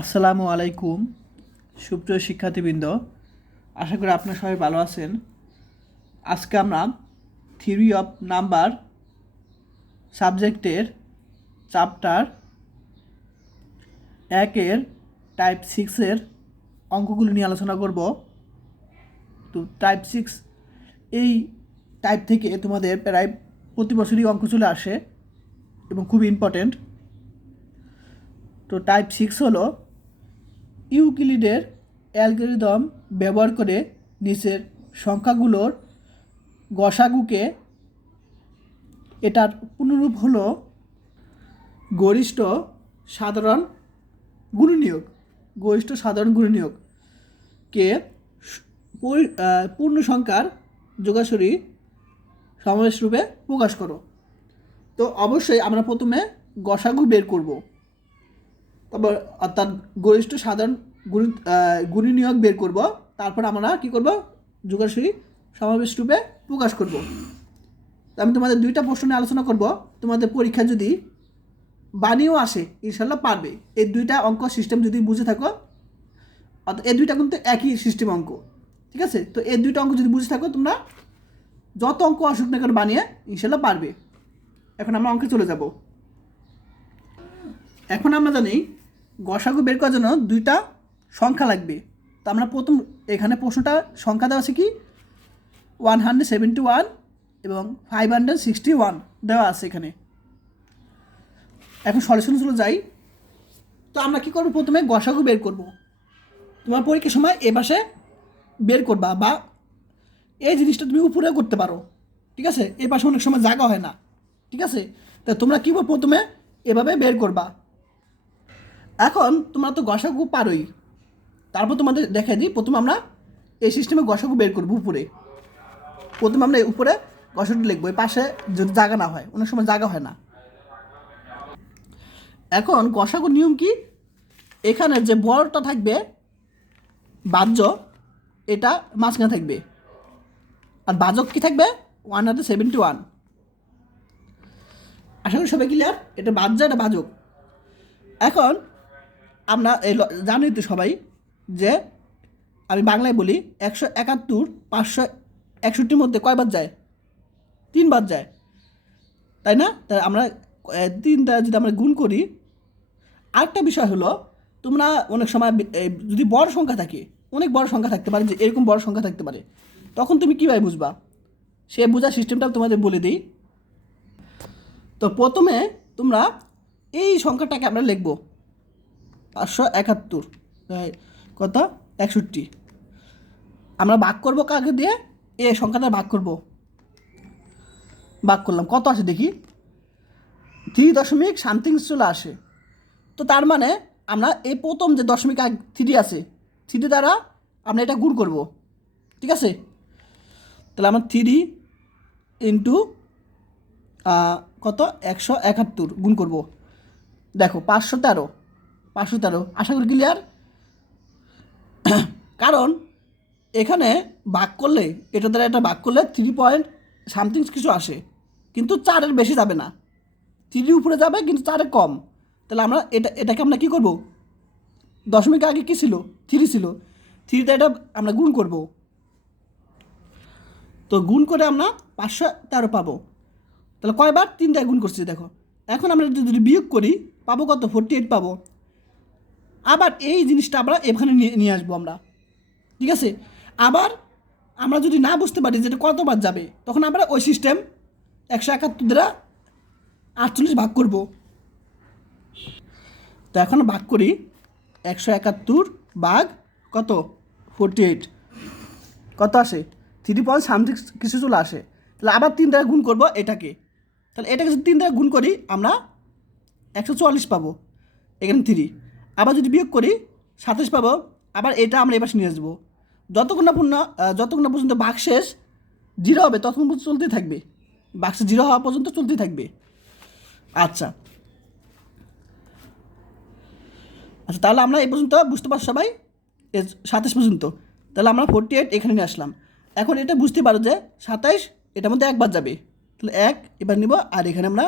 আসসালামু আলাইকুম সুপ্রিয় শিক্ষার্থীবৃন্দ, আশা করি আপনারা সবাই ভালো আছেন। আজকে আমরা থিওরি অফ নাম্বার সাবজেক্টের চ্যাপ্টার 1-এর টাইপ 6-এর অঙ্কগুলো নিয়ে আলোচনা করব। তো টাইপ 6 এই টাইপ থেকে তোমাদের প্রায় প্রতি বছরই অঙ্ক চলে আসে এবং খুব ইম্পর্টেন্ট। তো টাইপ 6 হলো ইউক্লিডের অ্যালগরিদম ব্যবহার করে নিচের সংখ্যাগুলোর গসাগুকে, এটার পুনরূপ হলো গরিষ্ঠ সাধারণ গুণনীয়ক। গরিষ্ঠ সাধারণ গুণনীয়ককে পূর্ণ সংখ্যার যোগাসরি সমাবেশ রূপে প্রকাশ করো। তো অবশ্যই আমরা প্রথমে গসাগু বের করব, তারপর অর্থাৎ গরিষ্ঠ সাধারণ গুণনীয়ক বের করব, তারপর আমরা কী করব, যোগাসরি সমাবেশ রূপে প্রকাশ করব। আমি তোমাদের দুইটা প্রশ্ন নিয়ে আলোচনা করব। তোমাদের পরীক্ষা যদি বানিয়েও আসে ইনশাল্লাহ পারবে। এই দুইটা অঙ্ক সিস্টেম যদি বুঝে থাকো, অর্থাৎ এই দুইটা কিন্তু একই সিস্টেম অঙ্ক, ঠিক আছে? তো এই দুইটা অঙ্ক যদি বুঝে থাকো, তোমরা যত অঙ্ক আসুক না কেন বানিয়ে ইনশাল্লাহ পারবে। এখন আমরা অঙ্কে চলে যাব। এখন আমরা জানি গসাগু বের করার জন্য দুইটা সংখ্যা লাগবে। তো আমরা প্রথম এখানে প্রশ্নটা সংখ্যা দেওয়া আছে কি 171 এবং 561 দেওয়া আছে এখানে। এখন সলিউশন চলে যাই। তো আমরা কী করবো, প্রথমে গসাগু বের করব। তোমার পরীক্ষার সময় এ পাশে বের করবা, বা এই জিনিসটা তুমি উপরেও করতে পারো, ঠিক আছে? এ পাশে অনেক সময় জায়গা হয় না, ঠিক আছে? তো তোমরা কী করবো, প্রথমে এভাবে বের করবা। এখন তোমরা তো গসাগু পারোই, তারপর তোমাদের দেখাই দিই। প্রথমে আমরা এই সিস্টেমে গসাগু বের করবো উপরে। প্রথমে আমরা উপরে গসাগু লিখবো, এই পাশে যদি জায়গা না হয়, অনেক সময় জায়গা হয় না। এখন গসাগুর নিয়ম কি, এখানে যে বড়টা থাকবে বাহ্য, এটা মাঝখানে থাকবে, আর বাজক কি থাকবে 171। আশা করি সবাই ক্লিয়ার, এটা বাহ্য, এটা বাজক। এখন আমরা এই জানি তো সবাই যে আমি বাংলায় বলি 171 561 মধ্যে কয়বার যায়? 3 বার যায়, তাই না? তাই আমরা 3 দ্বারা যদি আমরা গুণ করি। আরেকটা বিষয় হলো, তোমরা অনেক সময় যদি বড় সংখ্যা থাকে, অনেক বড় সংখ্যা থাকতে পারে, যে এরকম বড় সংখ্যা থাকতে পারে, তখন তুমি কীভাবে বুঝবা, সে বোঝার সিস্টেমটা তোমাদের বলে দিই। তো প্রথমে তোমরা এই সংখ্যাটাকে আমরা লিখব 571, কত 61। আমরা ভাগ করবো কাকে দিয়ে? এই সংখ্যাটা ভাগ করব। ভাগ করলাম, কত আসে দেখি, 3.something চলে আসে। তো তার মানে আমরা এই প্রথম যে দশমিক 3 আছে, 3 দ্বারা আমরা এটা গুণ করব, ঠিক আছে? তাহলে আমরা 3 ইন্টু কত 171 গুণ করব। দেখো 513। আশা করি ক্লিয়ার। কারণ এখানে ভাগ করলে, এটা দ্বারা এটা ভাগ করলে 3.something কিছু আসে, কিন্তু 4-এর বেশি যাবে না। 3 উপরে যাবে কিন্তু 4-এর কম। তাহলে আমরা এটাকে আমরা কী করব, দশমিক আগে কী ছিল, 3 ছিল, 3তে এটা আমরা গুণ করব। তো গুণ করে আমরা 513 পাবো। তাহলে কয়বার? 3টায় গুণ করছি, দেখো। এখন আমরা যদি বিয়োগ করি পাবো কত, 48 পাবো। আবার এই জিনিসটা আমরা এখানে নিয়ে আসবো আমরা, ঠিক আছে? আবার আমরা যদি না বুঝতে পারি যে এটা কতবার যাবে, তখন আমরা ওই সিস্টেম 171 দ্বারা 48 ভাগ করব। তো এখন ভাগ করি, 171 ভাগ কত 48, কত আসে 3.something কিছু চলে আসে। তাহলে আবার 3 দ্বারা গুণ করব এটাকে। তাহলে এটাকে যদি 3 দ্বারা গুণ করি আমরা 144 পাবো, এখানে 3। আবার যদি বিয়োগ করি 27 পাবো। আবার এটা আমরা এবার নিয়ে আসবো, যতক্ষণ না পর্যন্ত বাক্সেস 0 হবে ততক্ষণ পর্যন্ত চলতেই থাকবে, বাক্সে 0 হওয়া পর্যন্ত চলতেই থাকবে। আচ্ছা, তাহলে আমরা এই পর্যন্ত বুঝতে পারছি সবাই, 27 পর্যন্ত। তাহলে আমরা 48 এখানে নিয়ে আসলাম। এখন এটা বুঝতে পারো যে 27 এটার মধ্যে একবার যাবে, তাহলে 1 এবার নিব, আর এখানে আমরা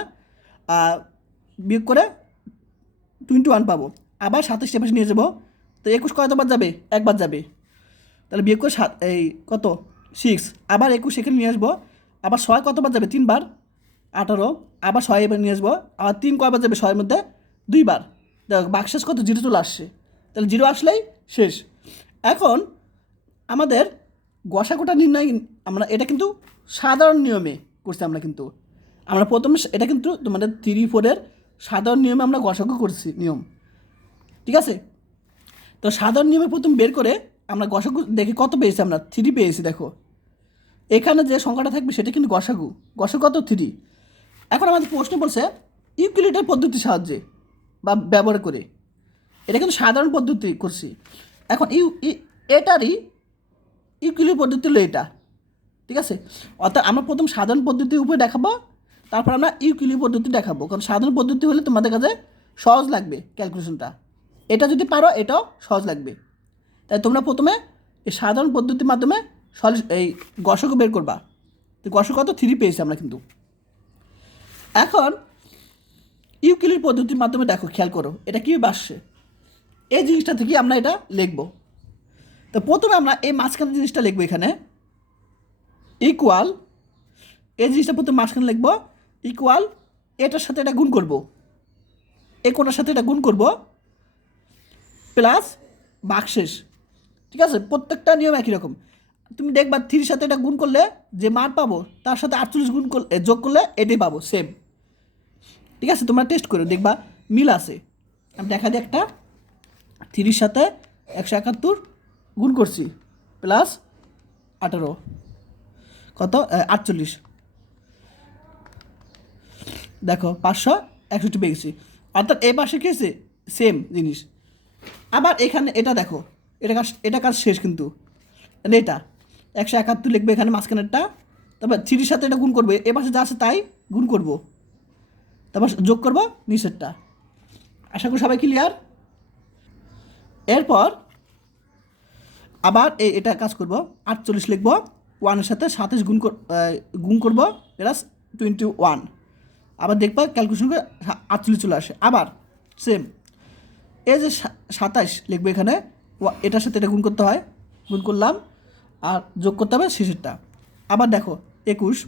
বিয়োগ করে 21 পাবো। আবার 27 এপাশে নিয়ে যাবো, তো 21 কতবার যাবে, একবার যাবে, তাহলে বিয়োগ করে এই কত 6, আবার 21 এখানে নিয়ে আসবো, আবার 6 কতবার যাবে 3 বার, 18, আবার 6 এবার নিয়ে আসবো, আবার 3 কয়বার যাবে 6-এর মধ্যে 2 বার, দেখো বাক্সেস কত 0 চলে আসছে, তাহলে 0 আসলেই শেষ। এখন আমাদের গসাগুটা নির্ণয় আমরা এটা কিন্তু সাধারণ নিয়মে করছি, আমরা প্রথমে এটা কিন্তু তোমাদের 3-4-এর সাধারণ নিয়মে আমরা গসাগু করছি নিয়ম, ঠিক আছে। তো সাধারণ নিয়মে প্রথম বের করে আমরা গসাগু দেখি কত পেয়েছি, আমরা 3 পেয়েছি। দেখো এখানে যে সংখ্যাটা থাকবে সেটা কিন্তু গসাগু কত 3। এখন আমাদের প্রশ্ন বলছে ইউক্লিডের পদ্ধতির সাহায্যে বা ব্যবহার করে, এটা কিন্তু সাধারণ পদ্ধতি করছি। এখন এটারই ইউক্লিড পদ্ধতি হলো এটা, ঠিক আছে। অর্থাৎ আমরা প্রথম সাধারণ পদ্ধতির উপরে দেখাবো, তারপর আমরা ইউক্লিড পদ্ধতি দেখাবো, কারণ সাধারণ পদ্ধতি হলে তোমাদের কাছে সহজ লাগবে ক্যালকুলেশনটা, এটা যদি পারো এটাও সহজ লাগবে। তাই তোমরা প্রথমে এই সাধারণ পদ্ধতির মাধ্যমে এই গসাগু বের করবা। তো গসাগু কত 3 পেয়েছি আমরা কিন্তু। এখন ইউক্লিড পদ্ধতির মাধ্যমে দেখো, খেয়াল করো এটা কীভাবে আসছে, এই জিনিসটা থেকে আমরা এটা লিখবো। তো প্রথমে আমরা এই মাঝখানে জিনিসটা লিখবো, এখানে ইকুয়াল, এই জিনিসটা প্রথমে মাঝখানে লিখবো, ইকুয়াল এটার সাথে এটা গুণ করবো, এই কোণার সাথে এটা গুণ করবো, প্লাস ভাগশেষ, ঠিক আছে। প্রত্যেকটা নিয়ম একই রকম, তুমি দেখবা 3-এর সাথে এটা গুণ করলে যে মান পাবো তার সাথে 48 গুণ করলে যোগ করলে এটাই পাবো সেম, ঠিক আছে। তোমরা টেস্ট করো, দেখবা মিল আছে। আমি দেখা দিই একটা, 3-এর সাথে 171 গুণ করছি, প্লাস 18 কত 48, দেখো 561 পেয়ে গেছি। অর্থাৎ এই পাশে কী হয়েছে, সেম জিনিস। আবার এখানে এটা দেখো, এটা কাজ শেষ কিন্তু, এটা 171 লিখবে এখানে মাঝখানেরটা, তারপর 3-এর সাথে এটা গুণ করবে, এ পাশে যা আছে তাই গুণ করব, তারপর যোগ করবো নিচেরটা। আশা করি সবাই ক্লিয়ার। এরপর আবার এটা কাজ করব, 48 লিখবো, 1-এর সাথে 27 গুণ করবো, প্লাস 21, আবার দেখবা ক্যালকুলেশন করে 48 চলে আসে। আবার সেম এই যে 27 লিখবো এখানে, এটার সাথে এটা গুণ করতে হয়, গুণ করলাম, আর যোগ করতে হবে শেষেরটা। আবার দেখো 21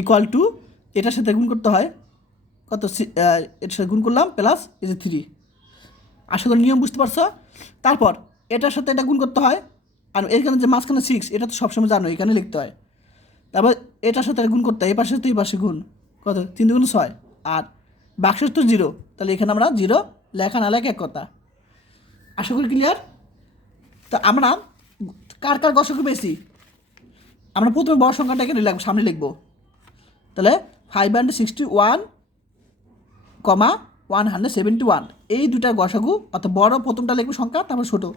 ইকুয়াল টু এটার সাথে গুণ করতে হয়, কত এটার সাথে গুণ করলাম, প্লাস এই যে 3। আশা করি নিয়ম বুঝতে পারছো। তারপর এটার সাথে এটা গুণ করতে হয়, আর এখানে যে মাঝখানে 6, এটা তো সবসময় জানো এখানে লিখতে হয়। তারপর এটার সাথে গুণ করতে হয়, এই পাশে তো এই পাশে গুণ, কত 3 × 6, আর বাক্সের তো 0, তাহলে এখানে আমরা 0 লেখা না লেখা এক কথা। আশা করি ক্লিয়ার। তো আমরা কার কার গসাগু পেয়েছি, আমরা প্রথমে বড় সংখ্যাটা এখানে সামনে লিখবো, তাহলে 561, 171, এই দুটার গসাগু, অর্থাৎ বড় প্রথমটা লিখবো সংখ্যা, তারপর ছোটো,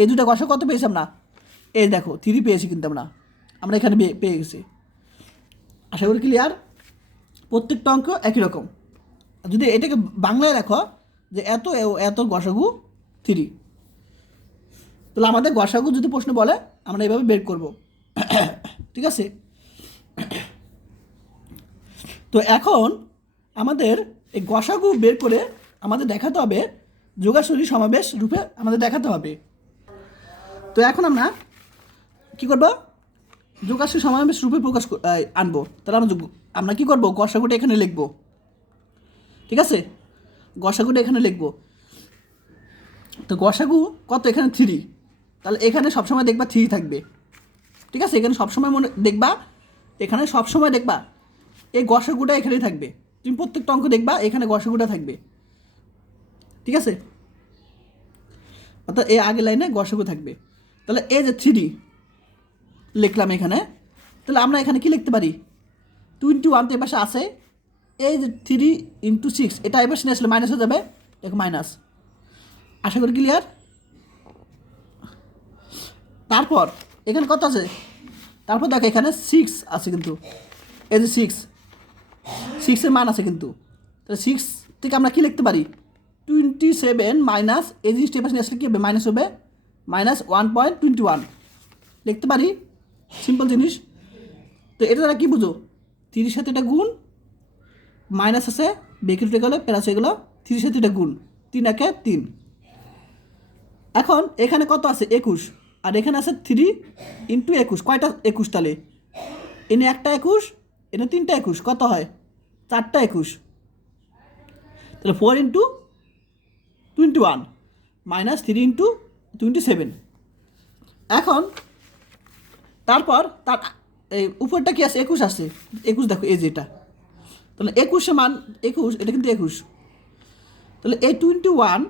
এই দুটা গসাগু কত পেয়েছি আমরা, এই দেখো 3 পেয়েছি কিন্তু আমরা এখানে পেয়ে গেছি। আশা করি ক্লিয়ার। প্রত্যেকটা অঙ্ক একই রকম, যদি এটাকে বাংলায় রাখো যে এত এত গসাগু 3, তাহলে আমাদের গসাগু যদি প্রশ্ন বলে আমরা এইভাবে বের করব, ঠিক আছে। তো এখন আমাদের এই গসাগু বের করে আমাদের দেখাতে হবে যোগাসরি সমাবেশ রূপে আমাদের দেখাতে হবে। তো এখন আমরা কী করব, যোগাসরি সমাবেশ রূপে প্রকাশ আনবো। তাহলে আমরা কী করবো, গসাগুটা এখানে লিখব, ঠিক আছে। গসাগুটা এখানে লিখব, তো গসাগু কত এখানে 3, তাহলে এখানে সবসময় দেখবা 3 থাকবে, ঠিক আছে। এখানে সবসময় এখানে সবসময় দেখবা এই গসাগুটা এখানেই থাকবে, তুমি প্রত্যেকটা অঙ্ক দেখবা এখানে গসাগুটা থাকবে, ঠিক আছে। অর্থাৎ এই আগের লাইনে গসাগু থাকবে। তাহলে এই যে 3 লিখলাম এখানে, তাহলে আমরা এখানে কি লিখতে পারি, 21 তো এপাশে আছে, এই যে 3 × 6 এটা এপাশে নিয়ে আসলে মাইনাস হয়ে যাবে, দেখো মাইনাস। আশা করি ক্লিয়ার। তারপর এখানে কত আছে, তারপর দেখো এখানে 6 আছে কিন্তু, এই যে 6-এর মান আছে কিন্তু, তাহলে 6 থেকে আমরা কী লিখতে পারি, 27 মাইনাস এই জিনিসটা এপাশে নিয়ে আসলে কী হবে, মাইনাস হবে, -1.21 লিখতে পারি, সিম্পল জিনিস। তো এটা দ্বারা কী বুঝো, 30 সাথে এটা গুণ, মাইনাস আছে বেঁকে উঠে গেলো, প্লাস হয়ে গেলো 3 সাথে এটা গুণ, 3 একে 3। এখন এখানে কত আছে 21, আর এখানে আছে 3 ইন্টু 21, কয়টা 21 তাহলে? এনে একটা 21, এনে 3টা 21, কত হয়? 4টা 21। তাহলে 4 ইন্টু 21 মাইনাস 3 ইন্টু 27। এখন তারপর তার এই উপরটা কি আছে? 21 আছে, 21 দেখো এই যে এটা। তাহলে 21 মান 21, এটা কিন্তু 21। তাহলে এই 21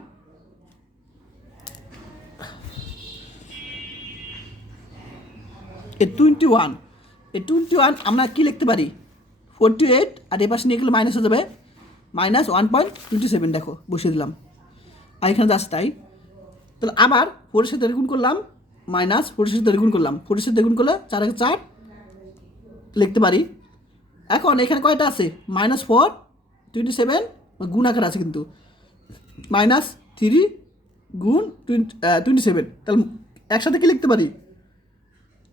আমরা কি লিখতে পারি? 48, আর এ পাশে নিয়ে গেলে মাইনাস হয়ে যাবে, মাইনাস 1.27। দেখো বসিয়ে দিলাম, আর এখানে যাচ্ছে তাই। তাহলে আবার 4 সাথে গুণ করলাম, মাইনাস 4 সাথে গুণ করলাম, 4 সাথে গুণ করলে 4 একে 4 লিখতে পারি। এখন এখানে কয়টা আছে? -4 27 গুণ আকার আছে কিন্তু, -3 গুণ 27। তাহলে একসাথে কি লিখতে পারি?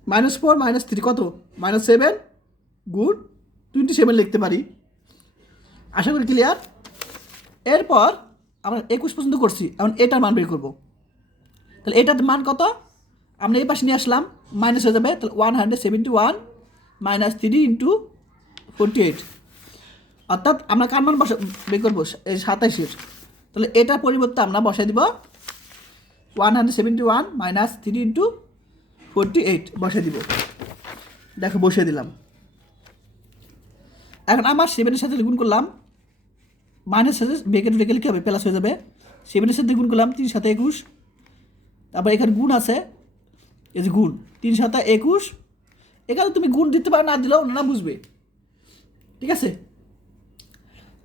-4 -3 কত? -7 গুণ 27 লিখতে পারি। আশা করি ক্লিয়ার। এরপর আমরা 21 পর্যন্ত করছি, এখন এটার মান বের করবো। তাহলে এটার মান কত? আমরা এই পাশে নিয়ে আসলাম, মাইনাস হয়ে যাবে। তাহলে 171 - 3 ইন্টু 48, অর্থাৎ আমরা কার মান বের করবো? 27-এর। তাহলে এটার পরিবর্তে আমরা বসাই দিব 171 - 3 ইন্টু 48 বসাই দিব। দেখো বসিয়ে দিলাম। এখন আমার 7-এর সাথে গুণ করলাম, মাইনাস সাথে ব্রেকেট রেখে লিখে হবে, প্লাস হয়ে যাবে। 7-এর সাথে গুণ করলাম, 3 সাথে 21। তারপর এখানে গুণ আছে, এই যে গুণ 3 সাথে 21। এখানে তুমি গুণ দিতে পারো, না দিলেও না বুঝবে, ঠিক আছে?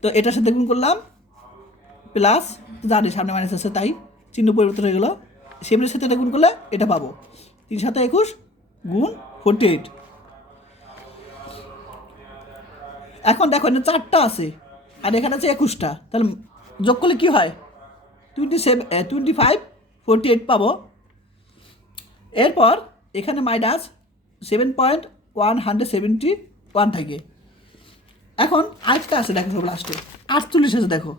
তো এটার সাথে গুণ করলাম, প্লাস জানি সামনে মাইনাস আছে তাই চিহ্ন পরিবর্তন হয়ে গেল। 7-এর সাথে এটা গুণ করলে এটা পাবো, 3 সাথে 21 গুণ 48। এখন দেখো এখানে 4টা আছে, আর এখানে আছে 21টা, তাহলে যোগ করলে কী হয়? 25 48 পাবো। এরপর এখানে মাইনাস 7.171 থাকে। এখন আরেকটা আছে দেখো সব লাস্টে 48 আছে দেখো।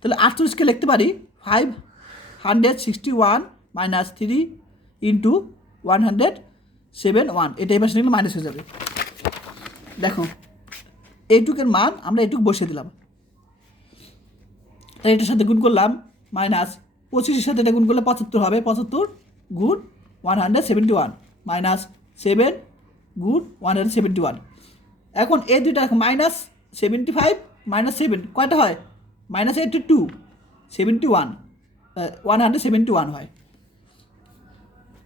তাহলে 48কে লিখতে পারি 561 - 3 ইন্টু 171। এটা এবার লিখলে মাইনাস হয়ে যাবে। দেখো এইটুকের মান আমরা এইটুকু বসিয়ে দিলাম। তাই এটার সাথে গুণ করলাম, মাইনাস 25-এর সাথে এটা গুণ করলে 75 হবে, 75 গুণ 171 মাইনাস 7 গুণ 171। এখন এই দুইটা -75 - 7 কয়টা হয়? -82 71 171 হয়।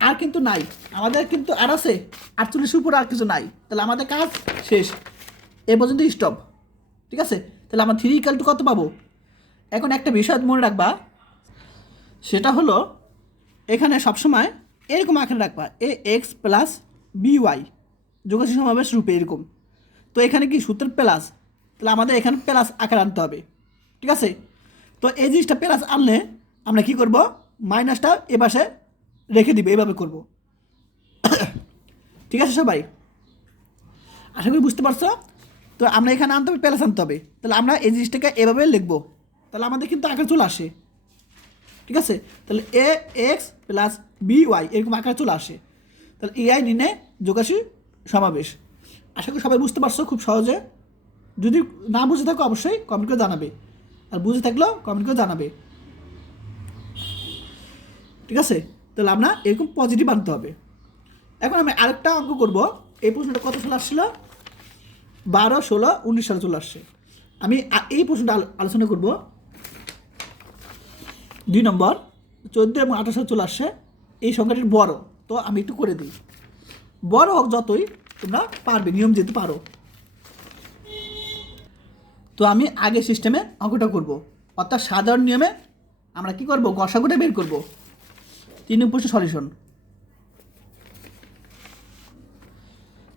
আর কিন্তু নাই আমাদের, কিন্তু আর আছে 48-এর উপর আর কিছু নাই। তাহলে আমাদের কাজ শেষ, এ পর্যন্ত স্টপ, ঠিক আছে? তাহলে আমরা 3 = কত পাবো? এখন একটা বিষয় মনে রাখবা, সেটা হলো এখানে সবসময় এরকম আকারে রাখবা, ax + by যোগাযোগ সমাবেশ রূপে এরকম। তো এখানে কি সূত্রের প্লাস, তাহলে আমাদের এখানে প্লাস আকার আনতে হবে, ঠিক আছে? তো এই জিনিসটা প্লাস আনলে আমরা কি করব? মাইনাসটা এ পাশে রেখে দিবে, এভাবে করব। ঠিক আছে সবাই? আশা করি বুঝতে পারছো। তো আমরা এখানে আনতে হবে, প্লাস আনতে হবে। তাহলে আমরা এই জিনিসটাকে এভাবে লিখবো, তাহলে আমাদের কিন্তু আকার চলে আসে, ঠিক আছে? তাহলে ax + by এরকম আকার চলে আসে। তাহলে এই নির্ণয় যোগাসী সমাবেশ। আশা করি সবাই বুঝতে পারছো খুব সহজে। যদি না বুঝে থাকো অবশ্যই কমেন্ট করে জানাবে, আর বুঝে থাকলেও কমেন্ট করে জানাবে, ঠিক আছে? তাহলে আমরা এরকম পজিটিভ আনতে হবে। এখন আমি আরেকটা অঙ্ক করব। এই প্রশ্নটা কত সালে আসছিল? 12, 16, 19 সালে চলে আসছে। আমি এই প্রশ্নটা আলোচনা করব। 2 নম্বর 14 এবং 28 সালে চলে আসছে। এই সংখ্যাটি বড়, তো আমি একটু করে দিই। বড় হোক যতই, তোমরা পারবে, নিয়ম যেহেতু পারো। তো আমি আগে সিস্টেমে অঙ্কটা করব, অর্থাৎ সাধারণ নিয়মে আমরা কি করব? গসাগুটা বের করব। 3 নম্বর প্রশ্ন সলিউশন।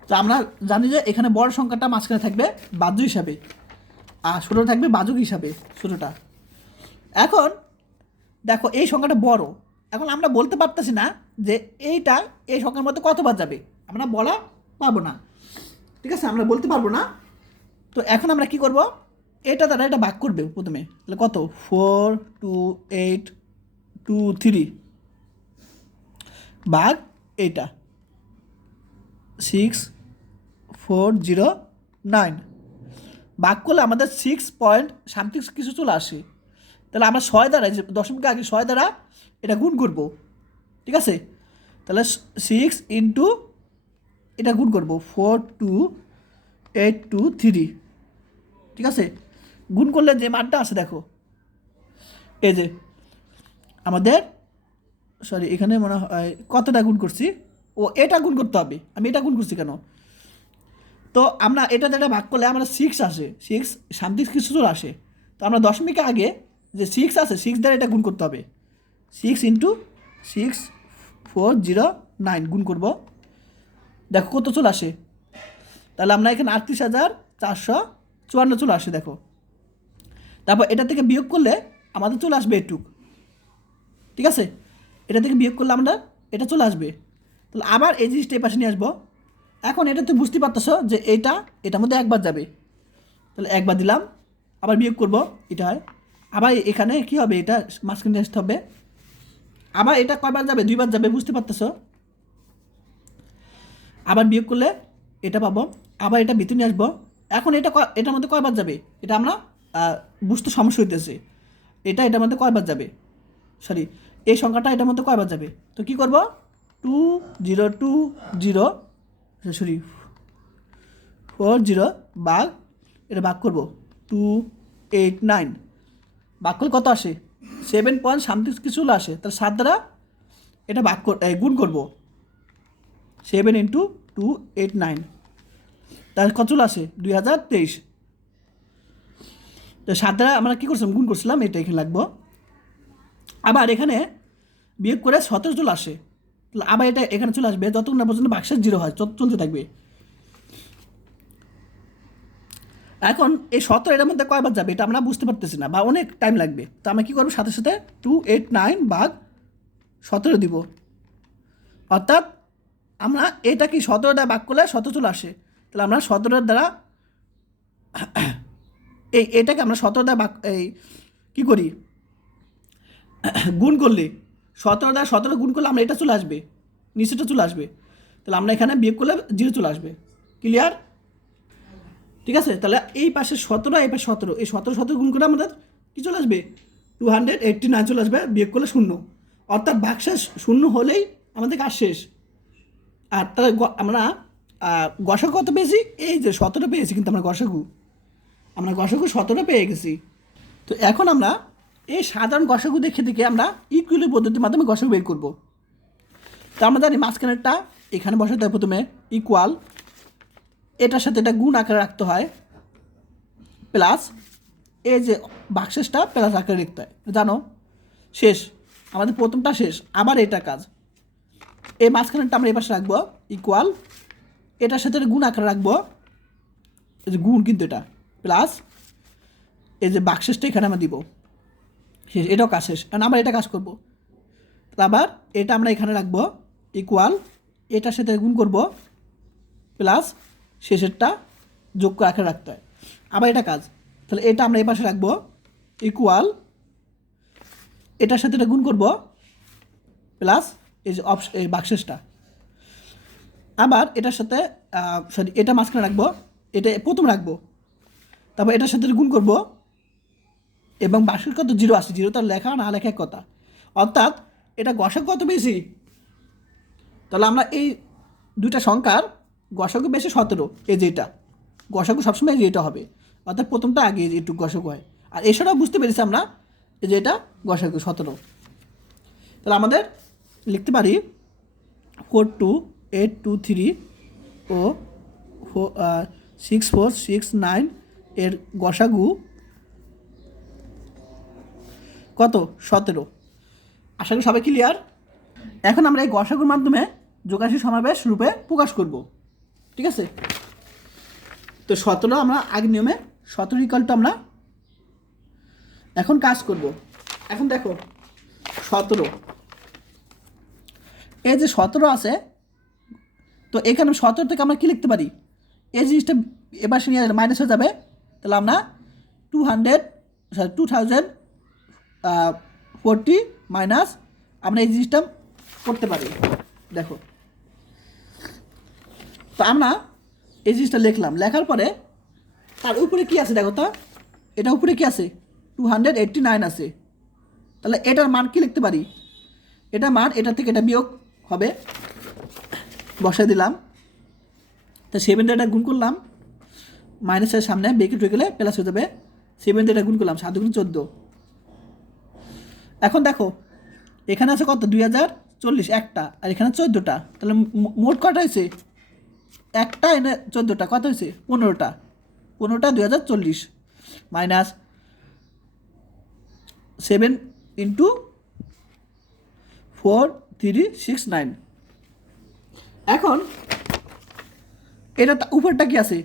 তো আমরা জানি যে এখানে বড় সংখ্যাটা মাঝখানে থাকবে বাহ্য হিসাবে, আর ছোটো থাকবে বাহ্যিক হিসাবে, ছোটোটা। এখন দেখো এই সংখ্যাটা বড়, এখন আমরা বলতে পারতেছি না যে এইটা এই সংখ্যার মধ্যে কতবার যাবে, আমরা বলা পাবো না, ঠিক আছে? আমরা বলতে পারবো না। তো এখন আমরা কি করব? এটা দ্বারা এটা ভাগ করবে প্রথমে, তাহলে কত 42823 ভাগ এইটা 6409 ভাগ করলে আমাদের 6 পয়েন্ট কিছু চলে আসে। তাহলে আমরা 6 দ্বারা, যে দশমিক আগে 6 দ্বারা এটা গুণ করব, ঠিক আছে? তাহলে 6 ইন্টু এটা গুণ করব 42823, ঠিক আছে? গুণ করলে যে মানটা আছে দেখো, এই যে আমাদের সরি এখানে মনে হয় কতটা গুণ করছি, ও এটা গুণ করতে হবে, আমি এটা গুণ করছি কেন, তো আমরা এটা যেটা ভাগ করলে আমরা 6 আসে, 6 সামথিং কিছু চলে আসে। তো আমরা দশমিকে আগে যে 6 আছে 6 দ্বারা এটা গুণ করতে হবে, 6 ইন্টু 6409 গুণ করব, দেখো কত চলে আসে। তাহলে আমরা এখানে 38,454 চলে আসে দেখো। তারপর এটা থেকে বিয়োগ করলে আমাদের চলে আসবে এটুক, ঠিক আছে? এটা থেকে বিয়োগ করলে আমরা এটা চলে আসবে। তাহলে আবার এই জিনিসটা এই পাশে নিয়ে আসবো। এখন এটা তো বুঝতে পারতেছো যে এটার মধ্যে একবার যাবে, তাহলে একবার দিলাম, আবার বিয়োগ করব, এটা হয়। আবার এখানে কি হবে, এটা মাঝখানে নিয়ে আসতে হবে। আবার এটা কয়বার যাবে, 2বার যাবে, বুঝতে পারতেছো? আবার বিয়োগ করলে এটা পাবো, আবার এটা ভিতরে নিয়ে আসবো। এখন এটার মধ্যে কয়বার যাবে, এটা আমরা বুঝতে সমস্যা হইতেছে। এটার মধ্যে কয়বার যাবে, সরি এই সংখ্যাটা এটার মধ্যে কয়বার যাবে, তো কি করব 2020 সরি 40 ভাগ এটা ভাগ করব 289, ভাগ করলে কত আসে 7 পয়েন্ট সামথিং কিছু আসে। তাহলে 7 দ্বারা এটা গুণ করব 7 ইন্টু 289, তাহলে কত চলে আসে 2023। তো 7 দ্বারা আমরা কী করছিলাম, গুণ করছিলাম, এটা এখানে লাগবো। আবার এখানে বিয়োগ করে 17 চলে আসে, তাহলে আবার এটা এখানে চলে আসবে যতক্ষণ না পর্যন্ত বাক্সের 0 হয়, চলতে থাকবে। এখন এই 17 এটার মধ্যে কয়বার যাবে এটা আমরা বুঝতে পারতেছি না, বা অনেক টাইম লাগবে। তো আমরা কী করবো, সাথে সাথে 289 ভাগ 17 দিব, অর্থাৎ আমরা এটা কি 17 দ্বারা ভাগ করলে 17 চলে আসে। তাহলে আমরা 17 দ্বারা এটাকে আমরা 17 দ্বারা ভাগ কী করি, গুণ করলে 17 দ্বারা 17 গুণ করলে আমরা এটা চলে আসবে, নিচেটা চলে আসবে। তাহলে আমরা এখানে বিয়োগ করলে 0 চলে আসবে। ক্লিয়ার? ঠিক আছে, তাহলে এই পাশে 17, এই পাশে 17, এই 17 গুণ করে আমাদের কী চলে আসবে 289 চলে আসবে, বিয়োগ করলে 0, অর্থাৎ ভাগশেষ 0 হলেই আমাদের কাজ শেষ। আর তাহলে আমরা গসাগু কত পেয়েছি, এই যে 17 পেয়েছি, কিন্তু আমরা গসাগু 17 পেয়ে গেছি। তো এখন আমরা এই সাধারণ গসাগু দেখে আমরা ইকুয়ালি পদ্ধতির মাধ্যমে গসাগু বের করব। তো আমরা জানি মাঝখানেরটা এখানে বসাতে হয় প্রথমে, ইকুয়াল, এটার সাথে এটা গুণ আকারে রাখতে হয়, প্লাস এই যে বাক্সেসটা প্লাস আকারে লিখতে হয়, জানো? শেষ, আমাদের প্রথমটা শেষ, আবার এটা কাজ। এই মাঝখানেরটা আমরা এই পাশে রাখবো ইকুয়াল, এটার সাথে গুণ আকারে রাখবো, এই যে গুণ, কিন্তু এটা প্লাস এই যে বাক্সেসটা এখানে আমরা দিব, শেষ, এটাও কাজ শেষ। কারণ আমরা এটা কাজ করবো, আবার এটা আমরা এখানে রাখবো ইকুয়াল, এটার সাথে গুণ করব, প্লাস শেষেরটা যোগ করে আকারে রাখতে হয়, আবার এটা কাজ। তাহলে এটা আমরা এই পাশে রাখবো ইকুয়াল, এটার সাথে এটা গুণ করব, প্লাস এই যে এই বাক্সেসটা, আবার এটার সাথে সরি এটা মাঝখানে রাখবো, এটা প্রথম রাখবো, তারপর এটার সাথে গুণ করব, এবং বাক্সের কত 0 আসে, 0 তার লেখা না লেখা কথা, অর্থাৎ এটা গসাগু কত বেশি। তাহলে আমরা এই দুইটা সংখ্যার গসাগু বেশি 17, এই যে এটা গসাগু সবসময় যে এটা হবে, অর্থাৎ প্রথমটা আগে একটু গসাগু হয়। আর এছাড়াও বুঝতে পেরেছি আমরা যে এটা গসাগু 17। তাহলে আমাদের লিখতে পারি 42823 ও 6469 এর গসাগু কত 17। আশা করি সবাই ক্লিয়ার। এখন আমরা এই গসাগুর মাধ্যমে যোগাসী সমাবেশ রূপে প্রকাশ করব, ঠিক আছে? তো 17 আমরা আগের নিয়মে 17 ইকুয়ালটা আমরা এখন কাজ করব। এখন দেখো 17, এই যে 17 আছে, তো এখানে 17 থেকে আমরা কী লিখতে পারি, এই জিনিসটা এবার নিয়ে মাইনাস হয়ে যাবে, তাহলে আমরা 2040 মাইনাস আমরা এই জিনিসটা করতে পারি। দেখো, তো আমরা এই জিনিসটা লিখলাম, লেখার পরে তার উপরে কি আছে দেখো তো, এটা উপরে কি আছে 289 আছে। তাহলে এটার মান কি লিখতে পারি, এটা মান এটা থেকে এটা বিয়োগ হবে, বসাই দিলাম। তো 7 দিয়ে এটা গুণ করলাম, মাইনাসের সামনে ব্রেকেট হয়ে গেলে প্লাস হয়ে যাবে। 7 দিয়ে এটা গুণ করলাম, 7 গুণ 14। এখন দেখো এখানে আছে কত 2040 একটা, আর এখানে 14টা, তাহলে মোট কটা হয়েছে একটা, এনে 14টা, কত হয়েছে 15টা। 2040 মাইনাস 7 ইন্টু 4369। এখন এটা উপরটা কি আছে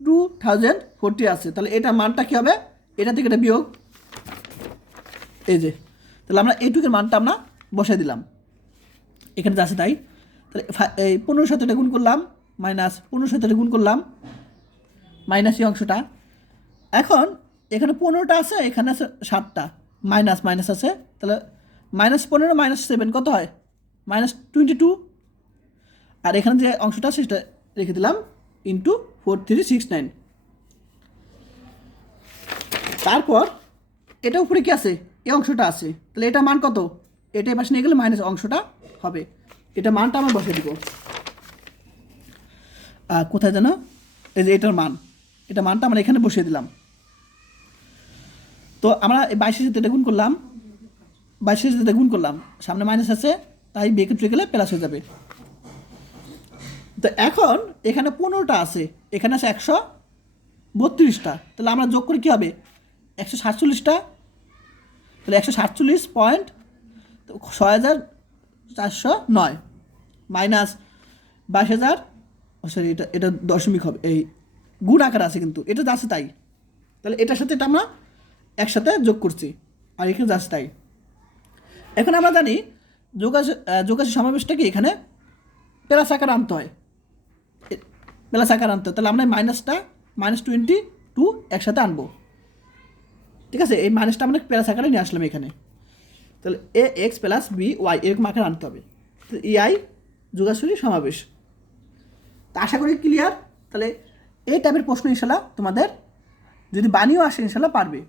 2040 আছে, তাহলে এটা মানটা কি হবে, এটা থেকে এটা বিয়োগ, এই যে, তাহলে আমরা এইটুকের মানটা আমরা বসাই দিলাম, এখানে যা আছে তাই। তাহলে এই 15 সাথে এটা গুণ করলাম, মাইনাস 15 সাথে এটা গুণ করলাম, মাইনাস এই অংশটা। এখন এখানে 15টা আছে, এখানে আছে 7টা, মাইনাস মাইনাস আছে, তাহলে -15 -7 কত হয় -22। আর এখানে যে অংশটা আছে সেটা রেখে দিলাম ইন্টু 4369। তারপর এটা উপরে কি আছে, এই অংশটা আছে, তাহলে এটা মান কত, এটা এপাশে নিয়ে গেলে মাইনাস অংশটা হবে, এটা মানটা আমরা বসে দিব কোথায় যেন, এই যে এটার মান, এটা মানটা আমরা এখানে বসিয়ে দিলাম। তো আমরা এই 22-এর সাথে এটা গুণ করলাম, 22-এর সাথে গুণ করলাম, সামনে মাইনাস আছে তাই বেকে চলে গেলে প্লাস হয়ে যাবে। তো এখন এখানে 15টা আছে, এখানে আছে 132টা, তাহলে আমরা যোগ করে কী হবে 147টা, তাহলে 147.6409 মাইনাস 22,000, সরি এটা দশমিক হবে, এই গুণ আকার আছে কিন্তু এটা যাচ্ছে তাই, তাহলে এটার সাথে এটা আমরা একসাথে যোগ করছি, আর এখানে যাচ্ছে তাই। এখন আমরা জানি যোগাযোগ সমাবেশটাকে এখানে প্লাস আকার আনতে হয়, প্লাস আকার আনতে হয়, তাহলে আমরা মাইনাসটা -22 একসাথে আনবো, ঠিক আছে, এই মাইনাসটা আমরা প্লাস আকারে নিয়ে আসলাম এখানে, তাহলে AX + BY এরকম আকার আনতে হবে। EI যোগাসূরী সমাবেশ। তা আশা করি ক্লিয়ার। তাহলে এই টাইপের প্রশ্ন ইনশাল্লাহ তোমাদের যদি বানিয়েও আসে ইনশাল্লাহ পারবে।